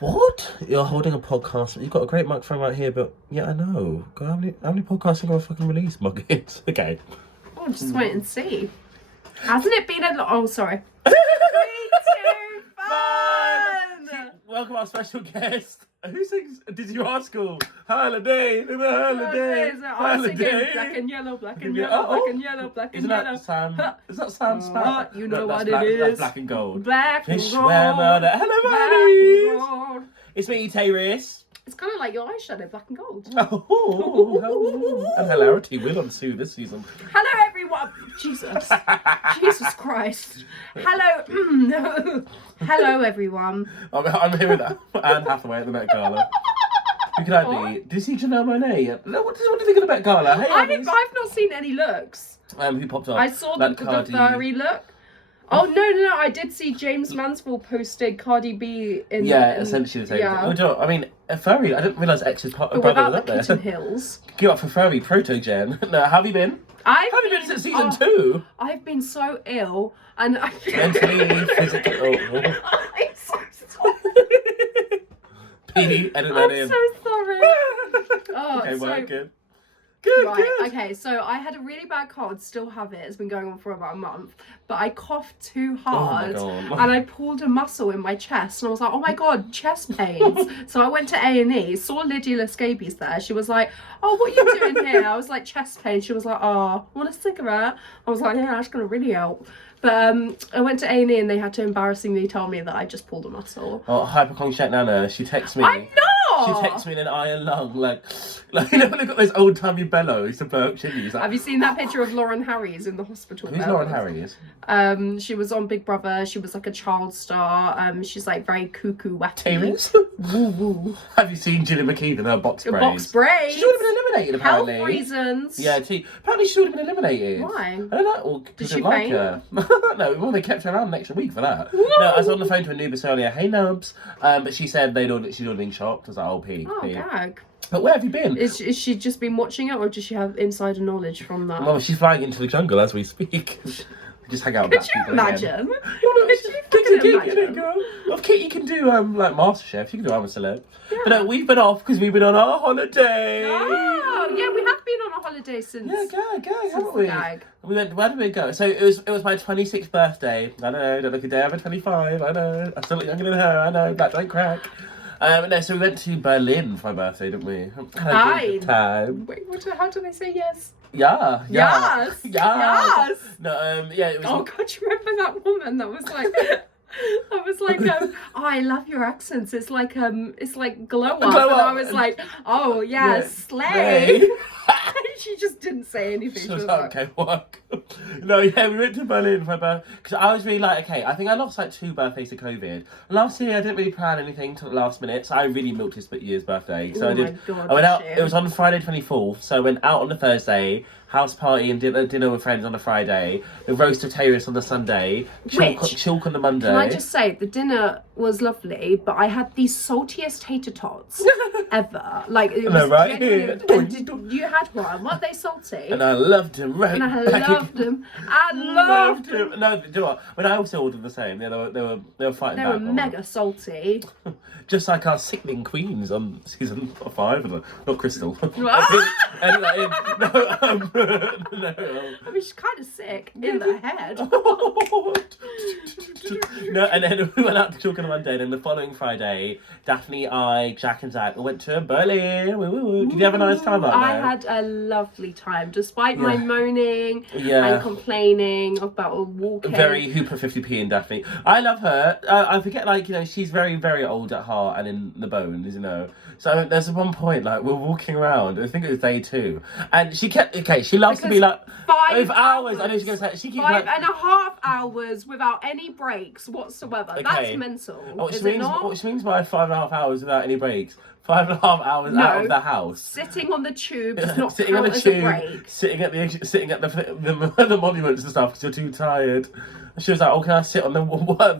What? You're holding a podcast. You've got a great microphone right here, but yeah, I know. God, how many podcasts are going to fucking release, Muggins? Okay. Oh, just wait and see. Hasn't it been a lot? Oh, sorry. 3, 2, 1. Welcome our special guest. Who sings Dizzy Rascal? Holiday, holiday, holiday. Black and yellow, black and yellow, black and yellow, black and yellow. Is that Sam Spat? You know what black, it is. That's black and gold. Black and Fish gold. Hello, buddies. It's me, Tayris. It's kind of like your eyeshadow, black and gold. And hilarity will ensue this season. Hello, everyone. Jesus. Jesus Christ. Hello. Hello, everyone. I'm here with Anne Hathaway at the Met Gala. Who can I be? Did you see Janelle Monáe? What do you think of the Met Gala? Hey, I've not seen any looks. Who popped up? I saw the furry look. Oh, no. I did see James Mansfield posted Cardi B in essentially the same thing. Oh, I mean, a furry, I didn't realise X's brother was up there. Kitten Hills. Give up for furry, Proto-Gen. No, how have you been? How have you been since season 2? I've been so ill, and I've been... Mentally, physically... I'm so sorry. P, edit that in. I'm so sorry. Okay, well, good. Right, Good. okay, so I had a really bad cold, still have it, it's been going on for about a month, but I coughed too hard, and I pulled a muscle in my chest, and I was like, oh my god, chest pains. So I went to A&E, saw Lydia Lescabi's there, she was like, oh, what are you doing here? I was like, chest pain. She was like, oh, want a cigarette? I was like, yeah, that's gonna really help. But I went to A&E and they had to embarrassingly tell me that I just pulled a muscle. Oh, hypochondriac Nana, she texts me. I'm not! She texts me in an iron lung, like you know when they've got those old-timey bellows to blow up chimneys. Like, have you seen that picture of Lauren Harries in the hospital? Who's Lauren Harries? She was on Big Brother. She was like a child star. She's like very cuckoo wacky. Tayris? Woo woo. Have you seen Gillian McKeith and her box braids? Box braids. She's already been eliminated, apparently. Health reasons. Yeah, apparently she's already been eliminated. Why? I don't know. Well, did she like faint? her. No, well, they kept her around an extra week for that. Whoa. No, I was on the phone to Anubis earlier. Hey, Nubs. But she said she's ordering shocked. I was like, oh, P. Gag. But where have you been? Is she just been watching it, or does she have insider knowledge from that? Well, she's flying into the jungle as we speak. Just hang out with Could you people imagine? Again. Could you imagine? Well, Kit, you can do like MasterChef. You can do I'm a Celeb. Yeah. But no, we've been off because we've been on our holiday. Oh, yeah, we have been on a holiday since. Yeah, gag, haven't we? We went. Where did we go? So it was my 26th birthday. I know, don't look a day over 25. I know, I still look younger than her. I know, black don't crack. No, so we went to Berlin for my birthday, didn't we? Had a good time. Wait, how do they say yes? Yeah. Yes. No, yeah. It was oh God, you remember that woman that was like, oh, I love your accents. It's like glow up. And I was like, oh yeah, slay. She just didn't say anything. She was like, okay, work. No, yeah, we went to Berlin for my birthday because I was really like, okay, I think I lost like 2 birthdays to COVID. Last year I didn't really plan anything till the last minute, so I really milked his year's birthday. So I went out. It was on Friday 24th, so I went out on the Thursday, house party and dinner with friends on the Friday, the roast of Tayris on the Sunday, chalk on the Monday. Can I just say the dinner was lovely, but I had the saltiest tater tots ever. Like it was right? You had one. Weren't they salty? And I loved him. Right? And I loved him. I loved him. No, do you know what? When I also ordered the same, yeah, they were fighting back. They were mega salty. Just like our sickening queens on season 5, not Crystal. No. I mean, she's kind of sick in the head. No, and then we went out to Chalk on Monday, and then the following Friday, Daphne, Jack and Zach went to Berlin. Did you have a nice time out there? I had a lovely time, despite my moaning and complaining about walking. Very Hooper 50p in Daphne. I love her. I forget, she's very, very old at heart and in the bones, So there's one point, we're walking around, I think it was day 2, and she loves to be 5 hours. I know she's going to say, she keeps 5.5 hours without any breaks whatsoever. Okay. That's mental. What she means by 5.5 hours without any breaks? 5.5 hours out of the house. Sitting on the tube does not sitting count on the as tube, a break. Sitting at the monuments and stuff because you're too tired. She was like, "Oh, can I sit on the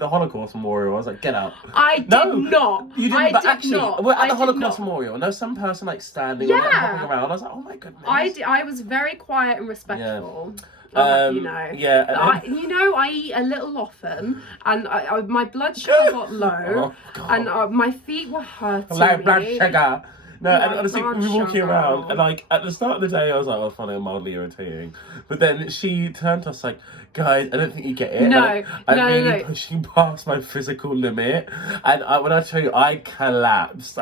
Holocaust Memorial?" I was like, "Get up." I did not. You didn't. But actually, we're at the Holocaust Memorial, and there's some person standing and walking around. I was like, "Oh my goodness." I was very quiet and respectful. Yeah. I'll have you know. Yeah. I eat a little often, and my blood sugar got low, and my feet were hurting. Like blood sugar. No, and Like honestly, we were walking around, and like at the start of the day, I was like, "Oh, funny, mildly irritating." But then she turned to us like, "Guys, I don't think you get it. No, I'm really pushing past my physical limit." And when I tell you, I collapsed.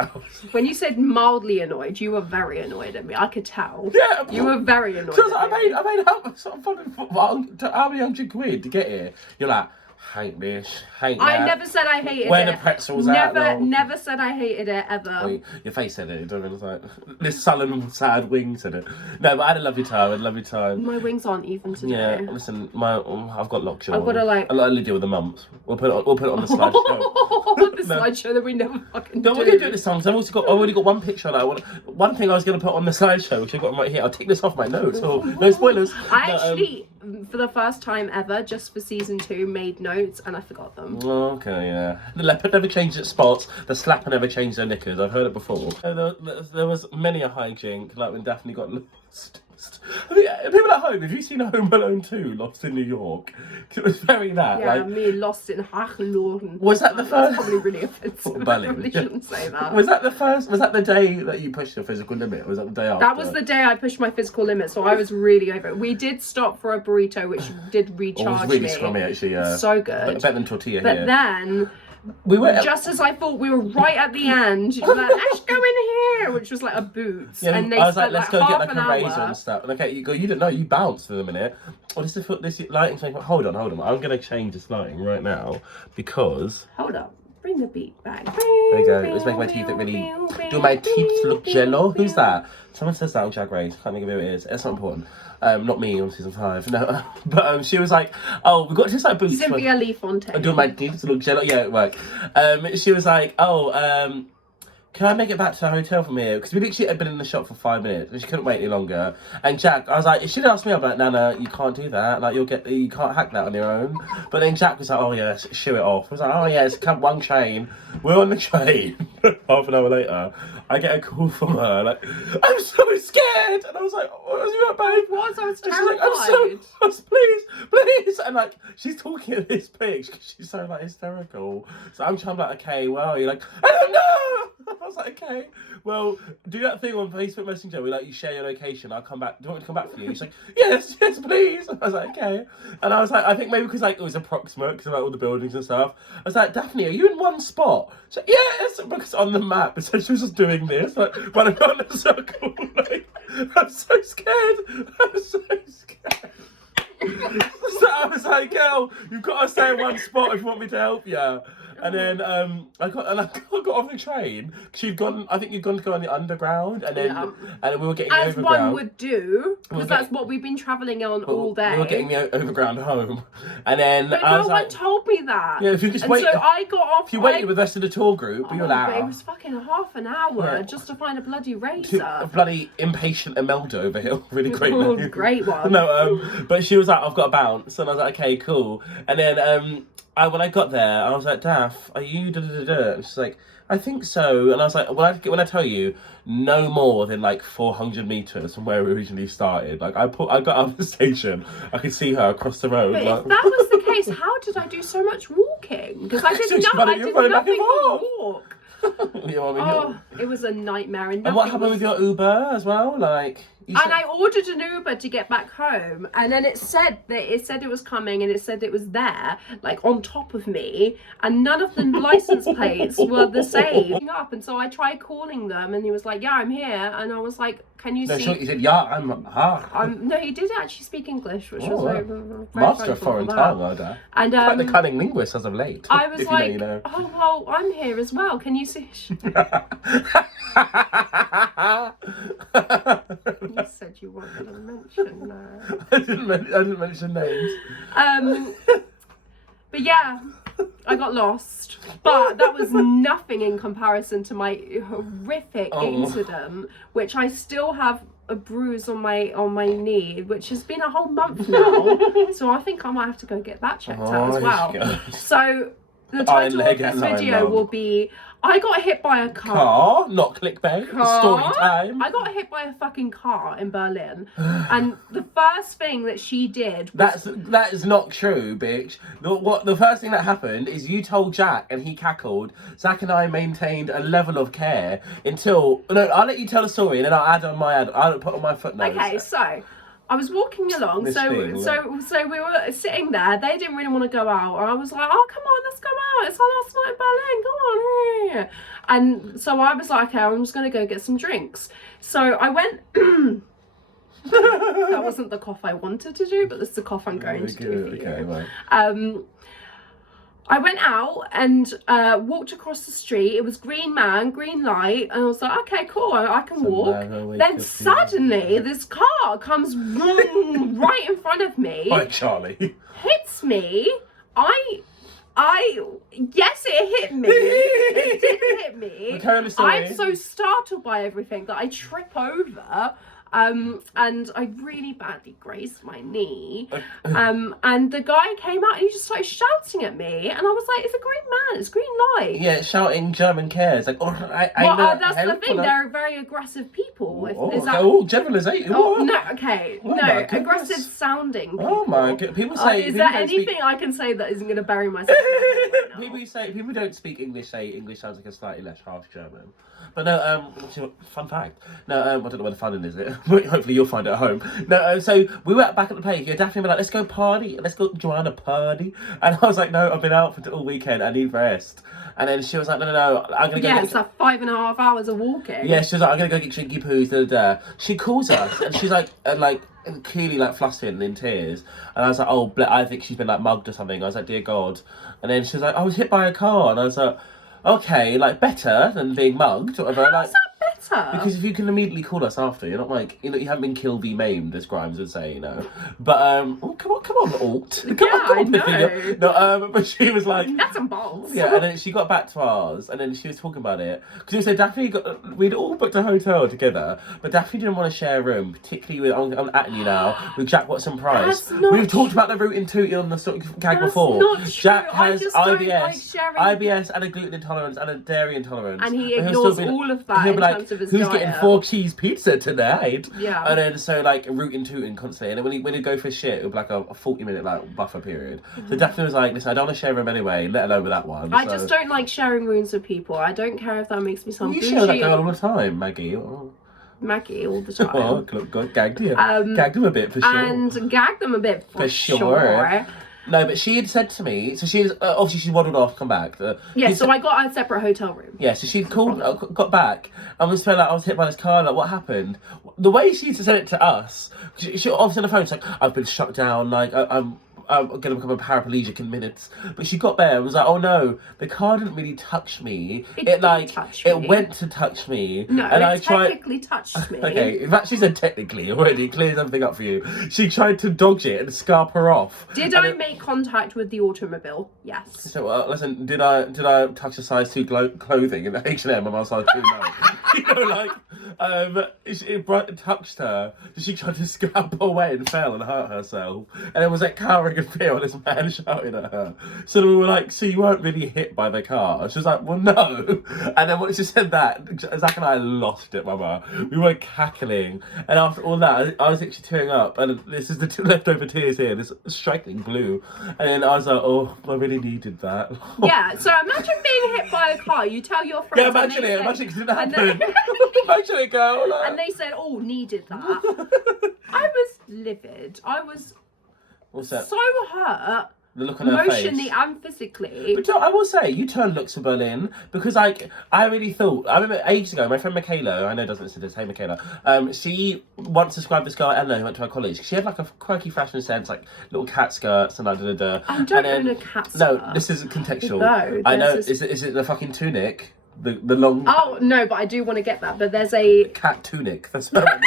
When you said mildly annoyed, you were very annoyed at me. I could tell. Yeah, you were very annoyed. Because I made how many £100 to get here? You're like, hate this, hate that. I never said I hated Where it. the pretzels Never said I hated it ever. Well, your face said it. It was like this sullen, sad wing said it. No, but I had a lovely time. My wings aren't even today. Yeah, listen, I've got lockjaw. I've got to like. I like Lydia with the mumps. We'll put it on the slideshow. The slideshow that we never fucking do. No, we're gonna do it this time. Because I've already got one picture. One thing I was gonna put on the slideshow, which I've got right here. I'll take this off my notes. So no spoilers. I actually, for the first time ever, just for season 2, made notes and I forgot them. Okay, yeah. The leopard never changed its spots. The slapper never changed their knickers. I've heard it before. There was many a hijink, like when Daphne got lost. I mean, people at home, have you seen Home Alone 2, Lost in New York? It was very that. Yeah, like, me lost in Hachenloren. Was that the first? That's probably really offensive. I probably shouldn't say that. Was that the first? Was that the day that you pushed your physical limit? Or was that the day after? That was the day I pushed my physical limit, so I was really over it. We did stop for a burrito, which did recharge me. It was really scrummy, actually, yeah. So good. Better than tortilla but here. Then... We were just as I thought we were right at the end, she was like, let's go in here, which was like a Boots. Yeah, and they I was like, let's like go get half like an a razor hour. and stuff. And okay, you didn't know, you bounced for a minute. Oh, this lighting's making, hold on. I'm going to change this lighting right now because... Hold up. Bring the beat back. There you go. Let's make my teeth look really... Do my teeth look jello? Who's that? Someone says that on Drag Race. Can't think of who it is. It's not important. Not me on season 5. No. But she was like, oh, we got to like boost. Cynthia Lee Fontaine. Do my teeth look jello? Yeah, it worked. She was like, oh, can I make it back to the hotel from here? Because we literally had been in the shop for 5 minutes and she couldn't wait any longer. And Jack, I was like, she'd asked me, I'm like, Nana, you can't do that. Like, you can't hack that on your own. But then Jack was like, oh yes, shoo it off. I was like, oh yes, come one train. We're on the train. Half an hour later, I get a call from her, like, I'm so scared. And I was like, what was you at, babe? I was terrified. terrified. I'm so, please. And like, she's talking at this pitch because she's so like hysterical. So I'm trying to like, okay, well, you're like, I don't know. I was like, okay, well, do that thing on Facebook Messenger where like you share your location. I'll come back. Do you want me to come back for you? She's like, yes, please. I was like, okay. And I was like, I think maybe because like it was approximate because of like all the buildings and stuff. I was like, Daphne, are you in one spot? She's like, yes, because on the map. So she was just doing this, like running around in a circle. Like, I'm so scared. So I was like, girl, you've got to stay in one spot if you want me to help you. And then I got off the train. I think you'd gone to go on the underground, and then we were getting the overground. As one would do, because that's what we've been travelling on all day. We were getting the overground home, and then but I was no like, one told me that. Yeah, if you just wait. So I got off. If you waited with the rest of the tour group, you're but it was fucking half an hour just to find a bloody razor. A bloody impatient Imelda over here. Really great name. Great one. No, but she was like, I've got to bounce, and I was like, okay, cool. And then when I got there, I was like, Daff, are you da-da-da-da? And she's like, I think so. And I was like, when I tell you, no more than like 400 metres from where we originally started. Like, I got out of the station, I could see her across the road. But like, if that was the case, how did I do so much walking? Because I did nothing but walk. It was a nightmare. And what happened with your Uber as well? Like, I ordered an Uber to get back home, and then it said it was coming, and it said it was there, like on top of me, and none of the license plates were the same. And so I tried calling them, and he was like, "Yeah, I'm here," and I was like, "Can you see?" No, he said, "Yeah, I'm." No, he did actually speak English, which was very master of foreign tongue, Oda. And quite the cunning linguist as of late. I was like, "Oh well, I'm here as well. Can you see?" You said you weren't going to mention that. I didn't mention names. But yeah, I got lost. But that was nothing in comparison to my horrific incident, which I still have a bruise on my knee, which has been a whole month now. So I think I might have to go get that checked out as well. God. So the title of this video will be I got hit by a Car, not clickbait. Story time. I got hit by a fucking car in Berlin, and the first thing that she did was... That is not true, bitch. The first thing that happened is you told Jack and he cackled. Zach and I maintained a level of care until... No, I'll let you tell the story and then I'll add on I'll put on my footnotes. Okay, so I was walking along, so we were sitting there. They didn't really want to go out, and I was like, "Oh, come on, let's go out! It's our last night in Berlin. Come on here!" And so I was like, "Okay, I'm just gonna go get some drinks." So I went. That wasn't the cough I wanted to do, but this is the cough I'm going to do for you. Okay, right. I went out and walked across the street. It was green man, green light, and I was like, okay, cool, I can walk. Then suddenly, this car comes right in front of me. Right, Charlie. Hits me. Yes, it hit me. It did hit me. I'm so startled by everything that I trip over. And I really badly grazed my knee. And the guy came out and he just started shouting at me, and I was like, "It's a green man, it's green light." Yeah, shouting German cares. Like, that's the thing. They're very aggressive people. Generalization. No, okay, no, aggressive sounding people. Oh my god! People say. Is there anything I can say that isn't going to bury myself? People don't speak English. Say English sounds like a slightly less harsh German. But no, fun fact. No, I don't know where the fun in is it. Hopefully you'll find it at home. No, so we were back at the place. Yeah, Daphne was like, let's go party. Let's go join a party. And I was like, no, I've been out for all weekend. I need rest. And then she was like, no, I'm going to go. Yeah, it's like 5.5 hours of walking. Yeah, she was like, I'm going to go get Drinky Poos. Da, da, da. She calls us and she's like, clearly like flustered and in tears. And I was like, oh, I think she's been like mugged or something. I was like, dear God. And then she was like, I was hit by a car. And I was like, okay, like better than being mugged or whatever. How's that better? Because if you can immediately call us after, you're not like, you haven't been killed, be maimed, as Grimes would say, But come on, Alt. Come on, know. No, but she was like, nuts and bolts. Yeah, and then she got back to ours, and then she was talking about it because we said Daphne we'd all booked a hotel together, but Daphne didn't want to share a room, particularly with I'm at you now with Jack Watson Price. We've talked about the root and tooting on the sort of gag before. Not Jack true. has IBS, IBS and a gluten intolerance and a dairy intolerance, and he ignores all of that in terms of his who's diet. Getting 4 cheese pizza tonight? Yeah. And then so like root and tooting constantly, and then when he go for shit, it would be like a 40-minute like buffer period. So Daphne was like, listen, I don't want to share a room anyway, let alone with that one. I just don't like sharing rooms with people. I don't care if that makes me sound bougie. You share that girl all the time, Maggie. Maggie all the time. Oh, God, gagged you. Gagged them a bit for sure. And gagged them a bit for sure. No, but she had said to me, so she was, obviously she waddled off, come back. So I got a separate hotel room. Yeah, so she got back, and was like, I was hit by this car, like, what happened? The way she said it to us, she obviously on the phone, she's like, I've been shut down, like, I'm going to become a paraplegic in minutes. But she got there and was like, oh no, the car didn't really touch me. It went to touch me. No, and it technically touched me. Okay, in fact, she said technically already, clears everything up for you. She tried to dodge it and scarp her off. Did I make contact with the automobile? Yes. So, listen, did I touch a size 2 clothing in H&M and I was size 2? No. It touched her. She tried to scalp away and fell and hurt herself. And it was like cowering in fear while this man shouting at her. So we were like, so you weren't really hit by the car? She was like, well, no. And then when she said that, Zach and I lost it, mama. We were cackling. And after all that, I was actually tearing up. And this is the leftover tears here, this striking blue. And then I was like, oh, I really needed that. Yeah, so imagine being hit by a car. You tell your friends. Yeah, imagine it because it didn't happen. Imagine it, girl. Like. And they said, oh, needed that. I was livid. I was so hurt. The look on her face. Emotionally and physically. But I will say, you turned looks for Berlin because, like, I really thought. I remember ages ago, my friend Michaela, I know doesn't listen to this, hey Michaela, she once described this girl, Ella, who went to our college. She had, like, a quirky fashion sense, like little cat skirts and da-da-da. I don't own a cat skirt. No, this is contextual. No, I know, is it the fucking tunic? The long... Oh, no, but I do want to get that, but there's a... Cat tunic, that's what I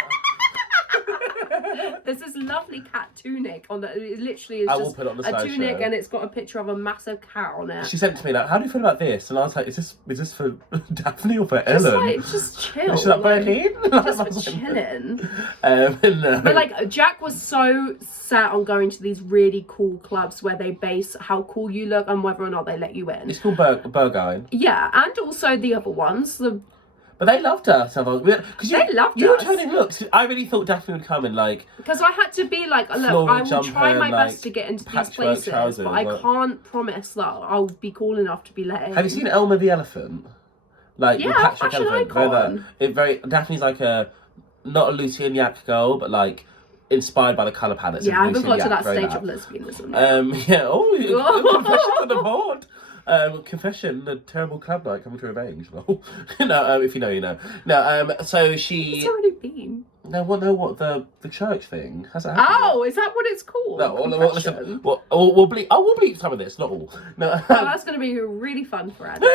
There's this lovely cat tunic on that. It literally is I will just put it on the a tunic slideshow. and it's got a picture of a massive cat on it. She sent it to me like, how do you feel about this? And I was like, is this for Daphne or for Just Ellen? like, just chill. And she's like, BRAIDS? Just for chilling. No. But like, Jack was so set on going to these really cool clubs where they base how cool you look and whether or not they let you in. It's called BERGHAIN. Yeah, and also the other ones. But they loved us. Because They loved you were us. turning looks. I really thought Daphne would come and like. Because I had to be like, look, Floral I will jumper try my and, best like, to get into these patchwork places, trousers, but I like- can't promise that I'll be cool enough to be let in. Have you seen Elmer the elephant? Like Yeah, the patchwork fashion elephant. icon. Daphne's like a not a Lucy and Yak girl, but like inspired by the colour palettes. Yeah, I of haven't Lucy got and to that Yak, stage very of lesbianism. Yeah. Confession on the board. Confession, the terrible club night coming to revenge. No, if you know, you know. No, so she. It's already been. No, what the church thing has it happened? Oh, is that what it's called? No, we'll Confession? we'll bleep. Oh, we'll bleep some of this, not all. No, Oh, that's going to be really fun for Andy.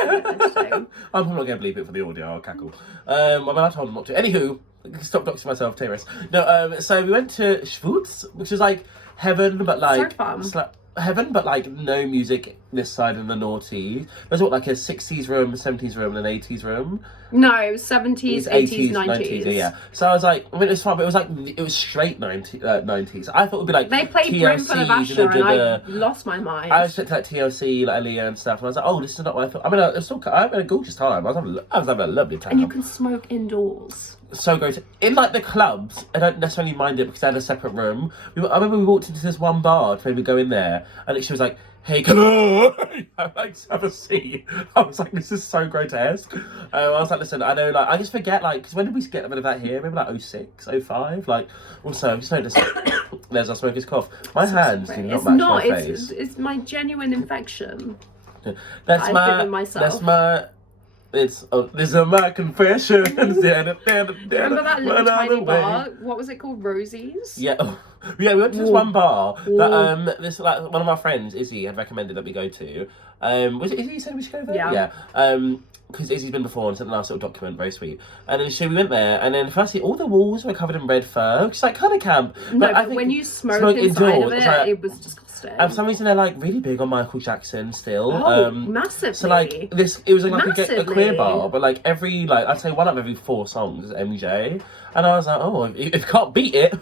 I'm not going to bleep it for the audio. I'll cackle. I mean, I told him not to. Anywho, stop doxing myself, Tayris. No, so we went to Schwutz, which was like heaven, but like So fun. Heaven, but like no music this side of the naughty. There's what like a 60s room, 70s room, and an 80s room. No, it was 70s, 80s, 90s. Yeah. So I was like, I mean, it was fun, but it was like it was straight 90s. I thought it would be like They played TLC, Brim for the Basher and I the- lost my mind. I was expecting like TLC, like Aaliyah and stuff, and I was like, oh, this is not what I thought. I mean, I had a gorgeous time. I was having a lovely time. And you can smoke indoors. So great. In like the clubs, I don't necessarily mind it because they had a separate room. I remember we walked into this one bar to maybe go in there, and she was like, hey, can I like have a seat? I was like, this is so grotesque. I was like, listen, I know, like, I just forget, like, because when did we get rid of that here? Maybe like 06, 05? Like, also, I just noticed, there's our smoker's cough. My hands do not match my face. It's my genuine infection. That's I've my, given myself. that's my, these are my confessions. Remember that little tiny bar? What was it called? Rosie's? Yeah. Yeah, we went to this one bar that this like one of our friends, Izzy, had recommended that we go to. Was it Izzy who said we should go there? Yeah. Yeah. Because Izzy's been before and sent a nice little document, very sweet. And then so we went there, and then firstly all the walls were covered in red fur, which is like kind of camp. No, I but think when you smoke inside indoors, of it's it, like- it was disgusting. and for some reason they're like really big on Michael Jackson still. Oh, massively. So like this, it was like a queer Massively. bar, but like every like I'd say one out of every 4 songs is MJ, and I was like, oh, if you can't beat it.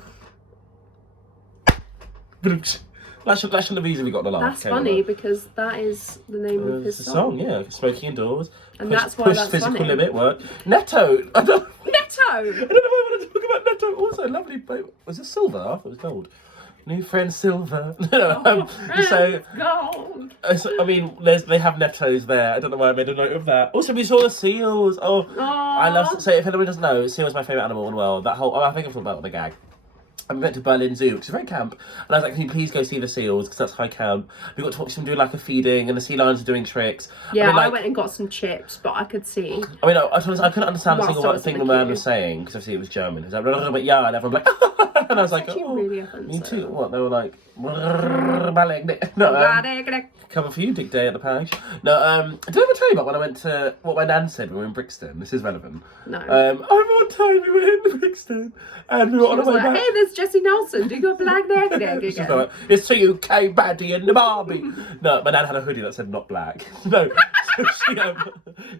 That shouldn't have easily got the laugh. That's funny because that is the name of his It's a song, yeah. Smoking indoors. And that's why that's physical funny. limit work. Netto. I don't know Netto! why I want to talk about Netto. Also, lovely. Was it silver? I thought it was gold. New friend silver. So, Gold. I mean, they have Nettos there. I don't know why I made a note of that. Also, we saw the seals. Oh, I love. So, if anyone doesn't know, seal is my favourite animal in the world. That whole. I think I'm talking about the gag. And we went to Berlin Zoo, which is very camp. And I was like, can you please go see the seals? Because that's high camp. We got to watch them do like a feeding, and the sea lions are doing tricks. Yeah, I, mean, I went and got some chips, but I could see. I mean, I couldn't understand a Whilst single I was thing in the the man queue. was saying, because obviously it was German. He was like, but yeah, and everyone was like, and I was like, Actually oh, really me offensive. too. What, they were like, no, cover for you, Dick Day at the parish. No, did I ever tell you about when I went to, what my nan said when we were in Brixton? This is relevant. No. I remember one time we were in Brixton, and we were She on was our way like, back. hey, there's Jessie Nelson. Do your black neck She's again. like, it's the UK baddie and the Barbie. No, my nan had a hoodie that said not black. No,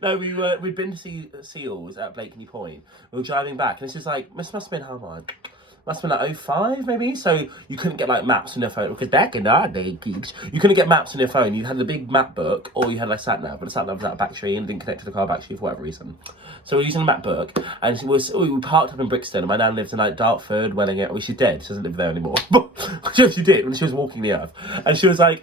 no, we'd been to see seals at Blakeney Point. We were driving back, and this is like must have been how much? Must have been like 05 maybe. So you couldn't get like maps on your phone because back in our day, geeks, you couldn't get maps on your phone. You had the big map book, or you had like sat nav, but the sat nav was out of battery and didn't connect to the car battery for whatever reason. So we were using the map book, and we parked up in Brixton. And my nan lives in like Dartford, Wellingham. Well, she's dead. She doesn't live there anymore. But she did when she was walking the earth. And she was like,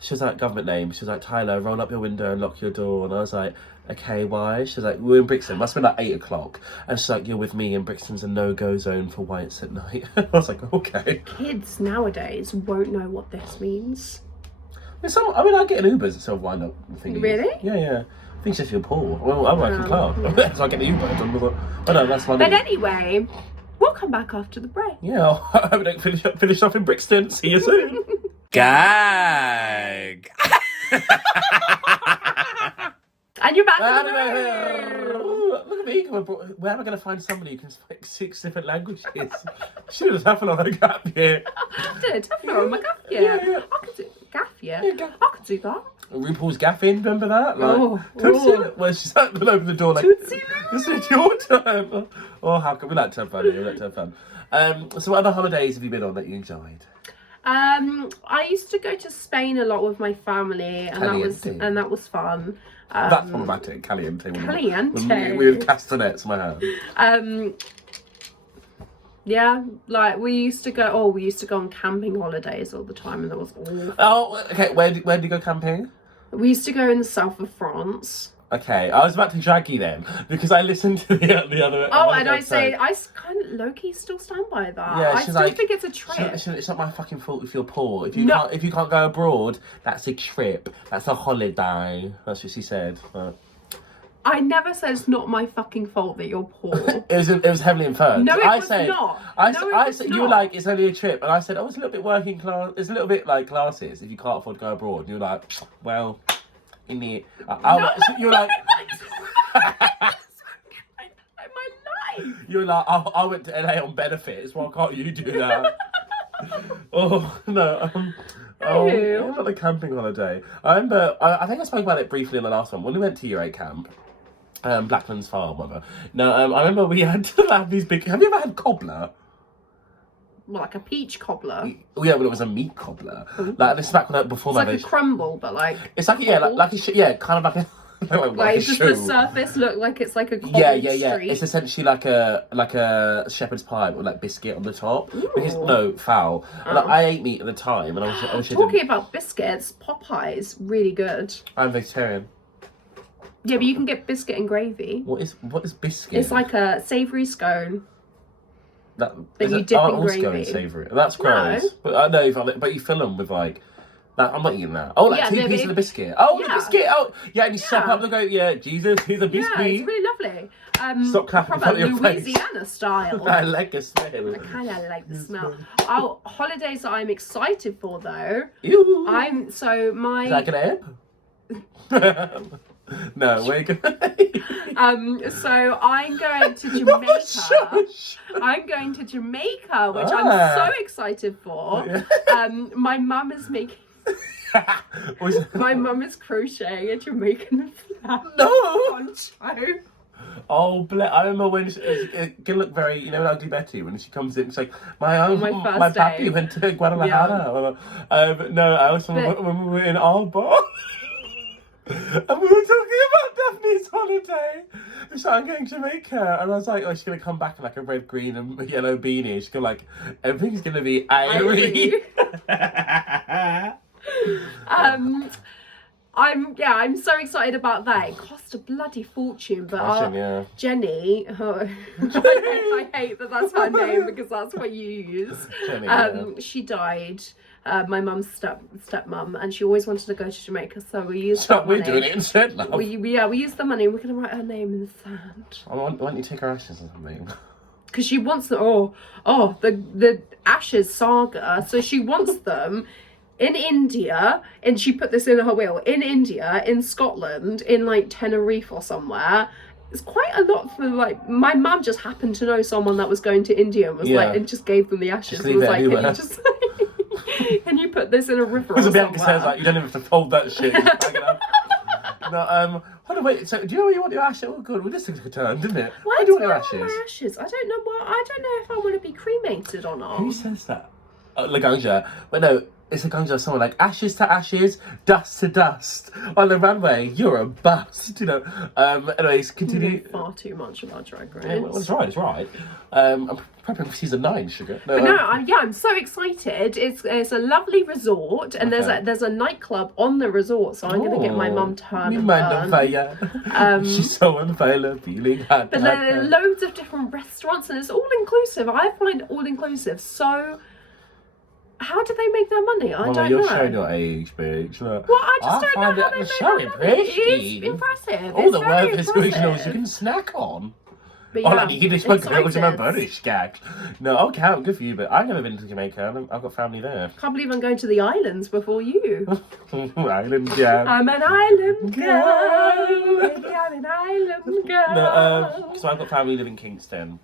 she was like government name. She was like, Tyler, roll up your window and lock your door. And I was like, okay, why? She was like, we're in Brixton. Must have been like 8 o'clock. And she's like, you're with me, and Brixton's a no-go zone for whites at night. I was like, okay. Kids nowadays won't know what this means. I mean, I get an Ubers at sort of wind up thingy. Really? Yeah. I think it's just you're poor. Well, I work in club. So I get the Uber. I know, that's my But name. anyway, we'll come back after the break. Yeah, I hope we don't finish off in Brixton. See you soon. Gag. And you're back. look at me. Where am I going to find somebody who can speak 6 different languages? Should have happened on a gap year. I did. Definitely on my gap year. Yeah. I could do gaff year. Yeah, I could do that. RuPaul's gaffing, remember that? Like, Oh. Well, she's like, open the door like, Tootsie this is your turn. Oh, how can we like to have fun here? We like to have fun. So what other holidays have you been on that you enjoyed? I used to go to Spain a lot with my family, and that was fun. That's problematic. Caliente. Caliente. With castanets in my hand. Yeah, like we used to go on camping holidays all the time, and that was awful. Oh, okay. Where did you go camping? We used to go in the south of France. Okay, I was about to drag you then because I listened to the other. Oh, and I kind of low-key still stand by that. Yeah, I still think it's a trip. It's not my fucking fault if you're poor. If you can't go abroad, that's a trip. That's a holiday. That's what she said. But... I never said it's not my fucking fault that you're poor. it was heavily inferred. No, it was not. I said you were like, it's only a trip, and I said, oh, it's a little bit working class. It's a little bit like classes if you can't afford to go abroad. And you're like, well, in the you're like. You're like, I went to LA on benefits. Why can't you do that? Oh no. Not the camping holiday. I remember. I think I spoke about it briefly in the last one when we went to Year 8 camp. Blackman's Farm, whatever. No, I remember we had to have these big. Have you ever had cobbler? Well, like a peach cobbler. Oh yeah, well it was a meat cobbler. Like this back before my. It's like a crumble, but like. It's like kind of like a. Like does the surface look like it's like a cold yeah. street? It's essentially like a shepherd's pie with like biscuit on the top. No, foul. Like, I ate meat at the time, and I was talking about biscuits. Popeyes really good. I'm vegetarian. Yeah, but you can get biscuit and gravy. What is biscuit? It's like a savoury scone. That you dip in gravy. Scone savoury. That's gross. No. But I know, but you fill them with like. I'm not eating that. Oh, like 2 pieces of the biscuit. Oh, the biscuit. Oh, yeah, and you suck up the goat. Yeah, Jesus, here's a biscuit. Yeah, it's really lovely. Stop clapping in front of your face. Louisiana style. I like the smell. I kind of like the smell. Oh, holidays that I'm excited for though. Ew. Is that an app? No, we're going. So I'm going to Jamaica. I'm going to Jamaica, which I'm so excited for. Yeah. My mum is making. My mum is crocheting a Jamaican flag. No. Poncho. Oh, I remember when it can look very, you know, Ugly Betty when she comes in. It's like my pappy went to Guadalajara. Yeah. No, I was when we were in Alba. And we were talking about Daphne's holiday. So I'm going to Jamaica, and I was like, oh, she's gonna come back in like a red, green, and yellow beanie. She's gonna like everything's gonna be airy. I'm so excited about that. It cost a bloody fortune, but Jenny, I hate that that's her name because that's what you use. Jenny, she died. My mum's stepmom, and she always wanted to go to Jamaica, so we used that money. We're doing it instead, love. We used the money, and we're gonna write her name in the sand. Why don't you take her ashes or something? Because she wants the the ashes saga, so she wants them in India, and she put this in her will, in India, in Scotland, in like Tenerife or somewhere. It's quite a lot for like, my mum just happened to know someone that was going to India and was like, and just gave them the ashes. Just leave it anywhere. Can you just can you put this in a river or somewhere? Bianca says like, you don't even have to fold that shit. No, hold on, wait. So, do you know where you want your ashes? Oh, God, well, this took a turn, didn't it? Why do you want your ashes? My ashes? I don't know. I don't know if I want to be cremated or not. Who says that? Laganja. But no, it's Laganja of someone like ashes to ashes, dust to dust. On the runway, you're a bust. You know. Anyways, continue. You know far too much about Drag Race. Yeah, well, it's right. It's right. I'm prepping for season 9, sugar. I'm so excited. It's a lovely resort, and there's a nightclub on the resort, so I'm gonna get my mum to have on fire. She's so on fire, feeling hot. But there are loads of different restaurants, and it's all inclusive. I find all inclusive so. How do they make their money? I don't know. You're showing your age, bitch. Look. Well, I just don't know how they make their money. It's impressive. All the worthless originals you can snack on. But yeah, like you can just spoken about my British gag. No, okay, good for you, but I've never been to Jamaica. I've got family there. Can't believe I'm going to the islands before you. Island girl. I'm an island girl. I'm an island Girl. So I've got family living in Kingston.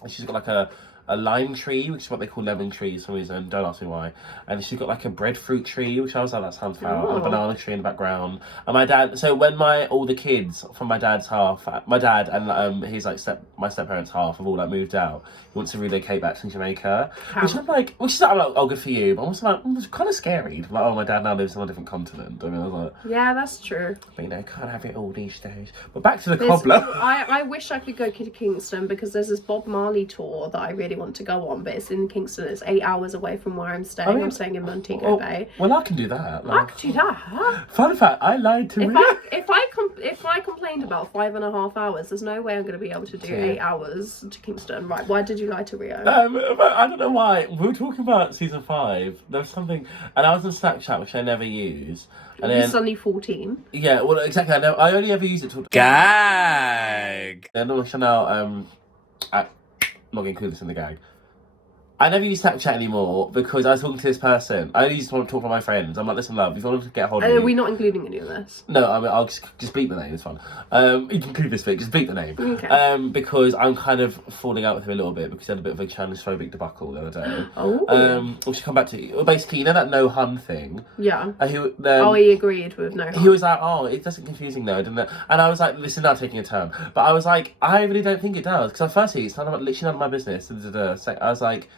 And she's got like a lime tree, which is what they call lemon trees for some reason. Don't ask me why. And she's got like a breadfruit tree, which I was like, that sounds foul. And a banana tree in the background. And my dad. So when all the kids from my dad's half, my dad and he's like my step-parents half have all like moved out. He wants to relocate back to Jamaica, which I'm like, oh, good for you. But I'm also like, it's kind of scary. Like, oh, my dad now lives on a different continent. I mean, I was like, yeah, that's true. But you know, can't have it all these days. But back to the cobbler. I wish I could go to Kingston because there's this Bob Marley tour that I really want to go on, but it's in Kingston. It's 8 hours away from where I'm staying. I'm staying in Montego Bay. Well, I can do that. I could do that. Fun fact: I lied to me. If I complained about 5.5 hours, there's no way I'm going to be able to do 8 hours to Kingston. Right? Why did you lie to Rio? I don't know why. We were talking about season 5. There was something, and I was on Snapchat, which I never use. And You're suddenly 14. Yeah, well, exactly. I only ever use it to gag. And on Chanel, I'm not going to include this in the gag. I never use Snapchat anymore because I was talking to this person. I only used to want to talk to my friends. I'm like, listen, love, if you want to get hold of me... Are we not including any of this? No, I mean, I'll just bleep the name, it's fine. You can include this bit, just bleep the name. Okay. Because I'm kind of falling out with him a little bit because he had a bit of a transphobic debacle the other day. Oh. We should come back to... Well, basically, you know that no hun thing? Yeah. He agreed with no hun. He was like, oh, it doesn't confusing though, didn't it? And I was like, this is now taking a turn. But I was like, I really don't think it does. Because firstly, it's literally none of my business. So I was like...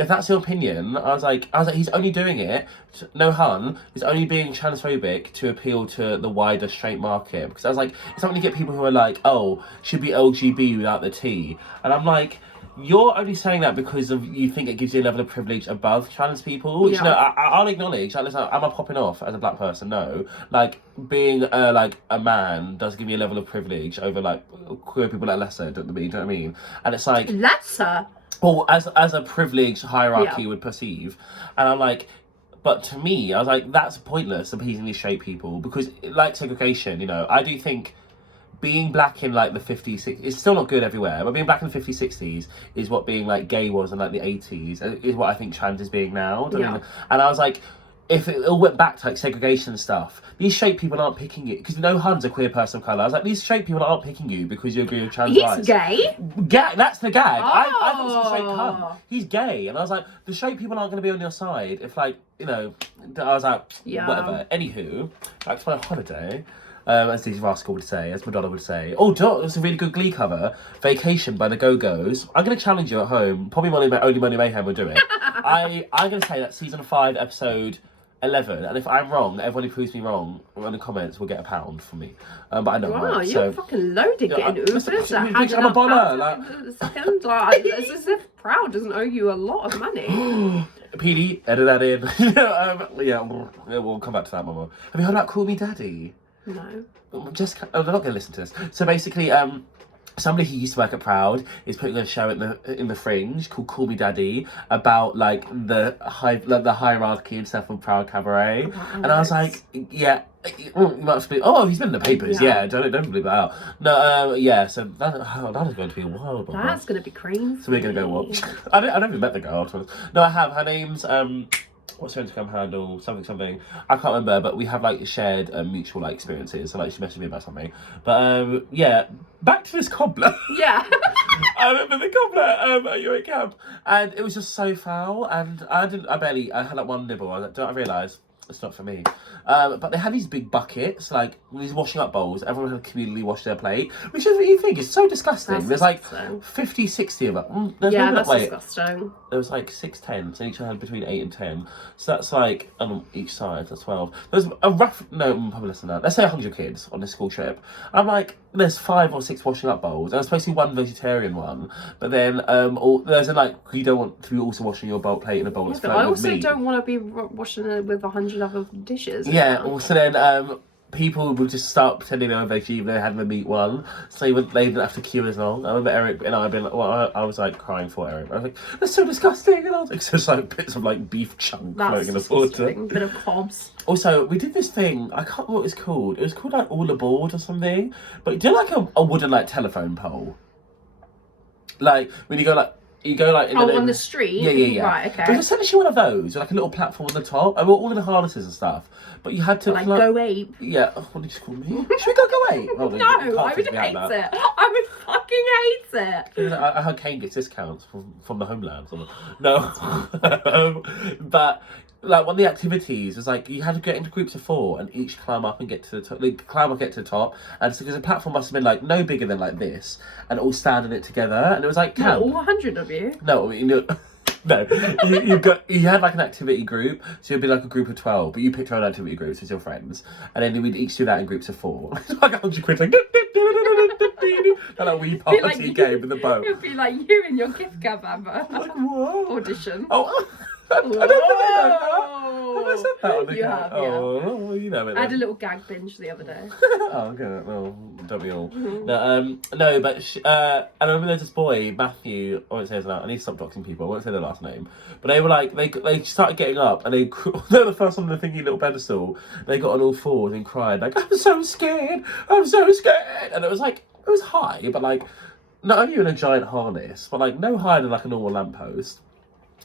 If that's your opinion, I was like, he's only doing it. No hun is only being transphobic to appeal to the wider straight market. Because I was like, it's not going to get people who are like, oh, should be LGB without the T. And I'm like, you're only saying that because you think it gives you a level of privilege above trans people. Which, I'll acknowledge. Like, listen, am I popping off as a black person? No. Like, being like a man does give you a level of privilege over like queer people that are lesser. Do you know what I mean? And it's like lesser. Well, as a privileged hierarchy would perceive. And I'm like, but to me, I was like, that's pointless appeasing these straight people because, like segregation, you know, I do think being black in like the 50s, it's still not good everywhere, but being black in the 50s, 60s is what being like gay was in like the 80s, is what I think trans is being now. And I was like, if it all went back to like segregation stuff, these straight people aren't picking it because no hun's a queer person of colour. I was like, these straight people aren't picking you because you agree with trans rights. He's gay? That's the gag. I thought it was a straight cunt. He's gay. And I was like, the straight people aren't going to be on your side if like, you know, I was like, whatever. Anywho, back to my holiday. As Steve Rascal would say, as Madonna would say. Oh, it's a really good Glee cover. Vacation by the Go-Go's. I'm going to challenge you at home. Probably Only Money Mayhem will do it. I'm going to say that season 5, episode 11, and if I'm wrong, everyone who proves me wrong in the comments will get £1 from me. But I know. Wow, you're fucking loaded getting Ubers. I'm a baller. Second, like, it's as if Proud doesn't owe you a lot of money. PD, edit that in. We'll come back to that, Mama. Have you heard about Call Me Daddy? No. They're not going to listen to this. So basically, somebody who used to work at Proud is putting a show in the Fringe called Call Me Daddy about like the hierarchy and stuff of Proud Cabaret, and I was like, yeah, must be. Oh, he's been in the papers. Yeah, don't believe that out. No, so that is going to be a wild one. That's going to be crazy. So we're going to go watch. I never even met the girl. No, I have. Her name's what's her Instagram handle? Something. I can't remember, but we have like shared mutual like experiences. So like she messaged me about something. But back to this cobbler. Yeah. I remember the cobbler at your camp, and it was just so foul. And I had like one nibble. I realised it's not for me. But they had these big buckets, like these washing up bowls. Everyone had communally washed their plate, which is what you think is so disgusting. There's like 50, 60 of them. That's disgusting. There was like 6 tents, and each one had between 8 and 10. So that's like, on each side, that's 12. There's a probably less than that. Let's say 100 kids on this school trip. I'm like, there's 5 or 6 washing up bowls, and there's supposed to be one vegetarian one. But then, there's like, you don't want to be also washing your plate in a bowl that's filled with meat. I also don't want to be washing it with 100 other dishes. Yeah, so then people would just start pretending they were veggie even though they had the meat one, so they didn't have to queue as long. I remember Eric and I had been like, I was like crying for Eric. I was like, that's so disgusting, and I was like, so it's like bits of like beef chunk floating in the water. Bit of cobs. Also, we did this thing, I can't remember what it was called. It was called like All Aboard or something. But do like a wooden like telephone pole. Like when you go like You go like on the street. Yeah. Right, okay. It was essentially one of those, with like a little platform on the top, and we're all in the harnesses and stuff. But you had to like go ape. Yeah. Oh, what did you call me? Should we go ape? Oh, No, I would hate it. I would fucking hate it. I heard Kane gets discounts from the homeland. No, but like one of the activities was like you had to get into groups of 4 and each climb up and get to the top. Like, climb up, get to the top, and so because the platform must have been like no bigger than like this, and all standing it together, and it was like camp. All 100 of you. No, no, you had like an activity group, so you'd be like a group of 12, but you picked your own activity groups with your friends, and then we'd each do that in groups of 4. It's like 100 quid, like like wee party game with the boat. It would be like you and your gift gab like, what? audition. Oh, I don't think I know that. Have I said that on the You gag? have, yeah. Oh, well, you know it. I had a little gag binge the other day. Oh, good. Well, don't we all? No, but I remember there's this boy, Matthew. I won't say his name. I need to stop doxing people. I won't say their last name. But they were like, they started getting up, and they were the first on the thingy little pedestal. They got on all 4s and cried like, "I'm so scared. I'm so scared." And it was like, it was high, but like, not only in a giant harness, but like no higher than like a normal lamppost.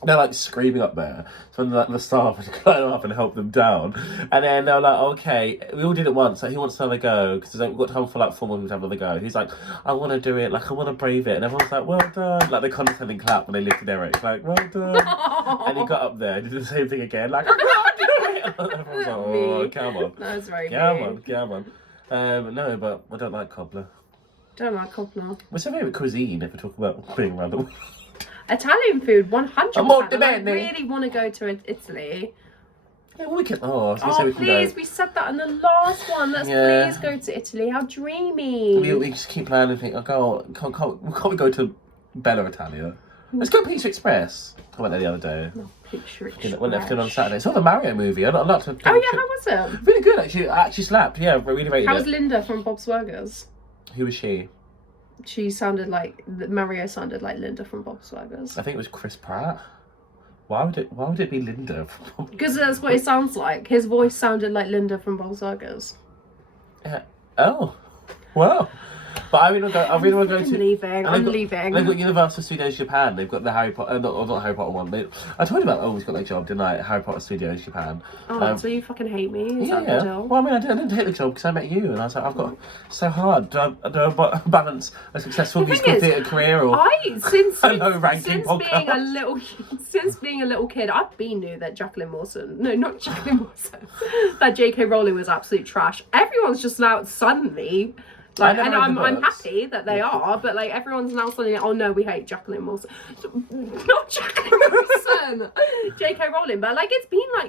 They're like screaming up there. So then the staff would climb up and help them down. And then they were like, okay, we all did it once. Like, he wants another go because we've got time for like 4 more people to have another go. He's like, I want to do it. Like, I want to brave it. And everyone's like, well done. Like, they condescending clap when they lifted Eric. Like, well done. And he got up there and did the same thing again. Like, I can't do it. And everyone's like, oh, come on. That was very Come on. No, but I don't like cobbler. Don't like cobbler. What's your favourite cuisine if we talk about being around the world? Italian food, 100%. I demanding. really want to go to Italy. Yeah, well, we can. Oh, I was gonna say we can please, go. we said that in the last one. Let's please go to Italy. How dreamy. We just keep planning and think, oh, can't we go to Bella Italia? Let's go Pizza Express. I went there the other day. Oh, Pizza Express. Went there on Saturday. It's not the Mario movie. I'd like to. Oh yeah, how was it? Really good actually. I actually slapped. Yeah, really rated How it. was Linda from Bob's Burgers? Who was she? She sounded like Mario sounded like Linda from Bob's Burgers. I think it was Chris Pratt. Why would it be Linda? Because that's what it sounds like. His voice sounded like Linda from Bob's Burgers. Yeah. Oh, wow. But I really want to go to. I'm leaving. They've got Universal Studios Japan. They've got the Harry Potter, not Harry Potter one. I told you about. Oh, he's got that job, didn't I? Harry Potter Studios Japan. Oh, so you fucking hate me? Is that yeah. the deal? Well, I mean, I didn't take the job because I met you, and I was like, I've got so hard. Do I balance a successful musical theatre career or since being a little kid, I've been knew that that J.K. Rowling was absolute trash. Everyone's just now suddenly. Like, and I'm happy that they are, but like everyone's now suddenly, oh no, we hate Jacqueline Wilson. Not Jacqueline Wilson, J.K. Rowling, but like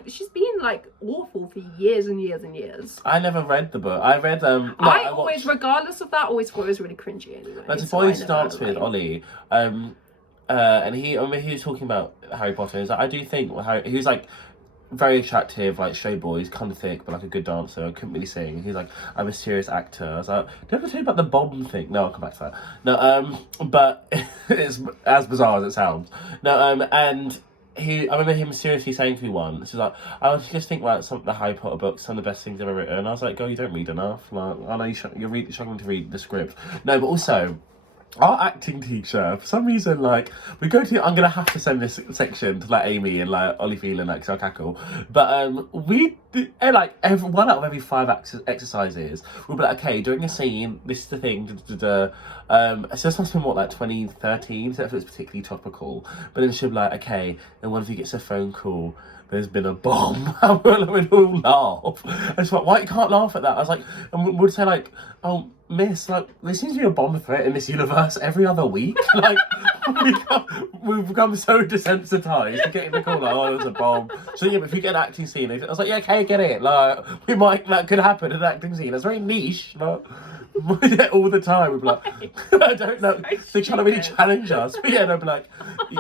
she's been like awful for years and years and years. I never read the book. I read I always, regardless of that, always thought it was really cringy anyway. There's a boy who starts with Ollie, and he was talking about Harry Potter. He's like, I do think he was like very attractive, like show boys, kind of thick, but like a good dancer. I couldn't really sing. He's like, I'm a serious actor. I was like, did I ever tell you about the bomb thing? No, I'll come back to that. No, but it's as bizarre as it sounds. No, and I remember him seriously saying to me once, he's like, I just think like some of the Harry Potter books, some of the best things I've ever written. And I was like, girl, you don't read enough. Like, I know you're struggling to read the script. No, but also, our acting teacher, for some reason, like, I'm gonna have to send this section to like Amy and like Ollie Phelan and like Sal Cackle, but we did, like one out of every 5 exercises we'll be like, okay, during a scene, this is the thing, so this must have been what, like 2013, so if it was particularly topical, but then she'll be like, okay, and one of you gets a phone call, there's been a bomb, and we'd all laugh. And it's like, why you can't laugh at that? I was like, and we'd say like, oh, miss, like, there seems to be a bomb threat in this universe every other week. Like, we've become so desensitized to getting the call, like, oh, there's a bomb. So yeah, but if you get an acting scene, I was like, yeah, okay, get it. Like, that could happen in an acting scene. It's very niche. Like, all the time, we'd be like, I don't know. They're trying to really challenge us. But yeah, they'd be like,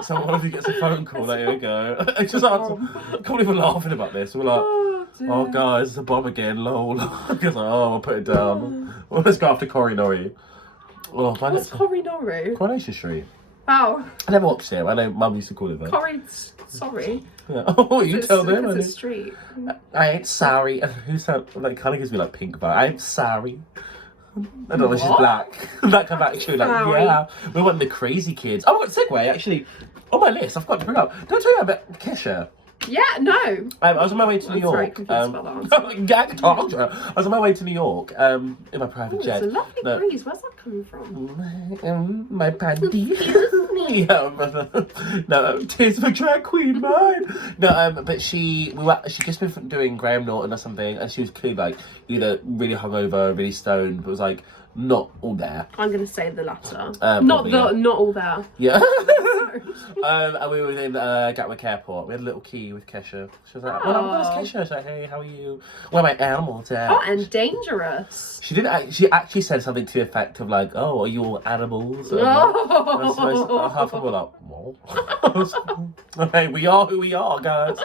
one of you gets a phone call, there you go. It's just I can't believe we're laughing about this. We're like, oh guys, it's a bomb again, lol. Because oh, we'll put it down. Well, let's go after Cory Norrie. Oh, what's Cory Norrie? Coronation Street. Oh. I never watched it. I know Mum used to call it that. Sorry. Yeah. Oh, you tell them. It's a street. I ain't sorry. Who sound like kind of gives me like pink vibe. I ain't sorry. I don't know, she's black. Like, I'm actually like, yeah. We want the crazy kids. Oh, segue, actually, on my list, I've got to bring up. Don't tell you about Kesha. Yeah, no. I was on my way to New York. Very confused about that I was on my way to New York in my private jet. It's a lovely breeze. Where's that coming from? My panty. No, tears of a drag queen, mine. No, but she just been doing Graham Norton or something, and she was clearly like either really hungover, really stoned, but was like not all there. I'm gonna say the latter. Not all there. Yeah. And we were in Gatwick Airport. We had a little key with Kesha. She was like, "Well, where's Kesha?" She was like, "Hey, how are you? Where are my animals at?" Oh, and dangerous. She didn't. She actually said something to the effect of like, "Oh, are you all animals?" Half of them were like, "Well, okay, we are who we are, guys."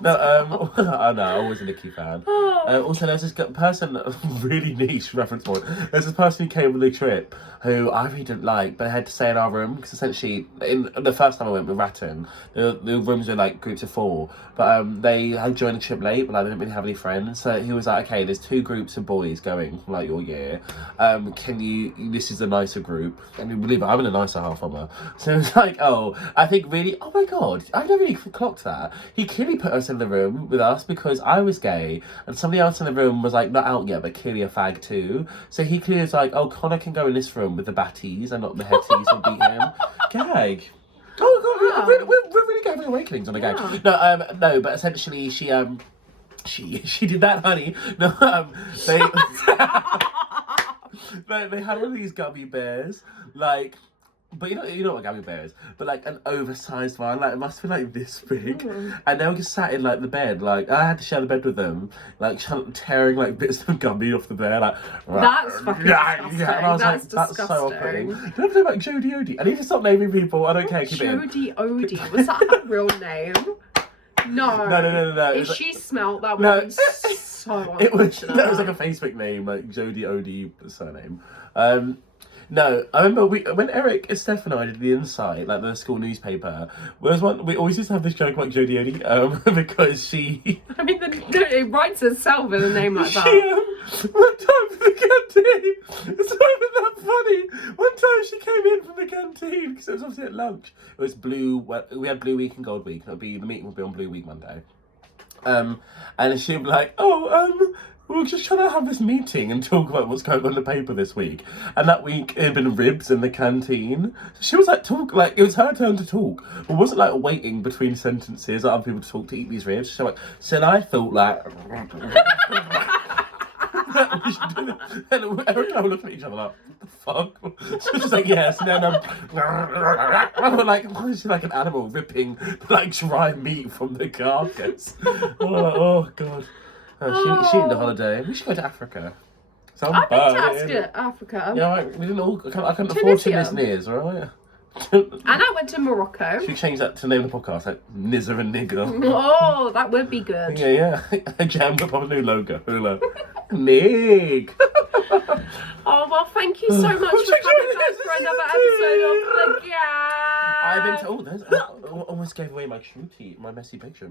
No, oh no, I was a Nicki fan. Also, there's this person, really niche reference point. There's this person who came on the trip who I really didn't like, but I had to stay in our room because essentially, in the first time I went with Ratton, the rooms were like groups of 4, but they had joined the trip late, but I didn't really have any friends. So he was like, "Okay, there's 2 groups of boys going from like your year. Can you? This is a nicer group." And you believe it, I'm in a nicer half of her. So it was like, oh, I think really, oh my god, I never really clocked that. He clearly put us in the room with us because I was gay and somebody else in the room was like not out yet but clearly a fag too, so he clearly was like, "Oh, Connor can go in this room with the batties and not the hetties and beat him." Gag. Oh god, we're really having awakenings on a gag. No, but essentially she did that, honey. No, they had one of these gummy bears, like, but you know what gummy bear is, but like an oversized one, like it must be like this big, and they were just sat in like the bed, like I had to share the bed with them, like tearing like bits of gummy off the bear, like that's fucking disgusting. Yeah, and I was that's like, disgusting. That's so off-putting. Do you ever know about Jodie Odie? I need to stop naming people. I don't care. Keep Jodie Odie, was that her real name? No. If she smelt, that would be so unfortunate. That was like a Facebook name, like Jodie Odie surname. No, I remember when Eric, Steph and I did the Insight, like the school newspaper, we always used to have this joke about Jodie Odie, because she... I mean, it writes itself in a name like that. One time from the canteen, it's not even that funny, one time she came in from the canteen, because it was obviously at lunch, it was we had Blue Week and Gold Week, and the meeting would be on Blue Week Monday. And she'd be like, we're just trying to have this meeting and talk about what's going on in the paper this week. And that week it had been ribs in the canteen. So she was like, it was her turn to talk. But wasn't like waiting between sentences for other people to talk to eat these ribs. So I thought like... we should do that. And Eric and I were looking at each other like, what the fuck? So she's like, yes. And then I'm like, why is she like an animal ripping like dry meat from the carcass? Oh god. She needed a holiday. We should go to Africa. I've been to Africa. Yeah, right. We didn't all. I couldn't afford Tunisia's, right? And I went to Morocco. Should we change that to name of the podcast, like Nizza and Nigger? Oh, that would be good. Yeah. A jam with a new logo. Nig. Oh, well, thank you so much for coming back for another episode of The Gang. I almost gave away my shooty, my messy picture.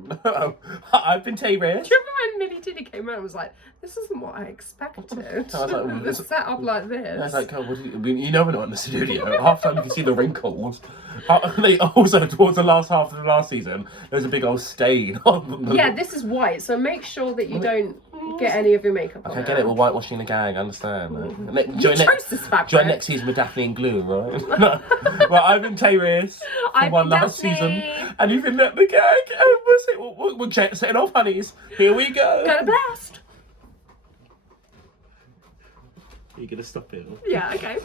I've been Tayris. Do you remember when Millie Diddy came out and was like, this isn't what I expected. I was like, well, it's set up like this. I was like, oh, you know we're not in the studio. Half the time you can see the wrinkles. Also, towards the last half of the last season, there's a big old stain on them. Yeah, this is white, so make sure that you don't get any of your makeup on. Okay, get it. We're whitewashing the gang. I understand. Join next season with Daphne and Glue, right? No. Well, I've been Tayris for one last season, and you've been The Gang. And we're setting off, honeys. Here we go. Got a blast. You're gonna stop it. Yeah. Okay.